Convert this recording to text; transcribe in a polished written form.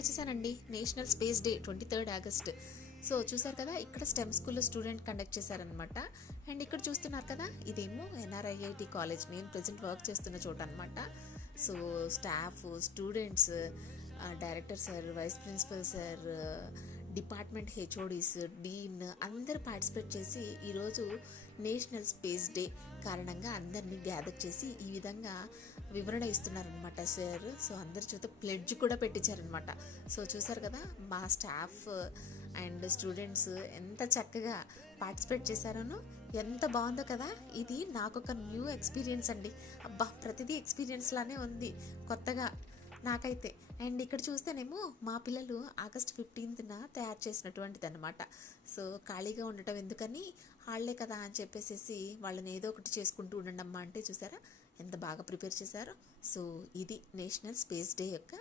వచ్చేసానండి. National space day 23 August. So చూసారు కదా, ఇక్కడ స్టెమ్ స్కూల్లో స్టూడెంట్ కండక్ట్ చేశారనమాట. అండ్ ఇక్కడ చూస్తున్నారు కదా, ఇదేమో ఎన్ఆర్ఐఐటి కాలేజ్, నేను ప్రజెంట్ వర్క్ చేస్తున్న చోట అనమాట. So staff, students, director sir, vice principal sir, department HODs, dean అందరు పార్టిసిపేట్ చేసి ఈరోజు నేషనల్ స్పేస్ డే కారణంగా అందరినీ గ్యాదర్ చేసి ఈ విధంగా వివరణ ఇస్తున్నారనమాట సార్. సో అందరి చేత ప్లెడ్జ్ కూడా పెట్టించారనమాట. సో చూసారు కదా, మా స్టాఫ్ అండ్ స్టూడెంట్స్ ఎంత చక్కగా పార్టిసిపేట్ చేశారనో, ఎంత బాగుందో కదా. ఇది నాకొక న్యూ ఎక్స్పీరియన్స్ అండి. అబ్బా, ప్రతిదీ ఎక్స్పీరియన్స్ లానే ఉంది కొత్తగా నాకైతే. అండ్ ఇక్కడ చూస్తేనేమో మా పిల్లలు ఆగస్ట్ 15న తయారు చేసినటువంటిది అనమాట. సో ఖాళీగా ఉండటం ఎందుకని, హాలిడే కదా అని చెప్పేసి వాళ్ళని ఏదో ఒకటి చేసుకుంటూ ఉండండి అమ్మా అంటే చూసారా ఎంత బాగా ప్రిపేర్ చేశారో. సో ఇది నేషనల్ స్పేస్ డే యొక్క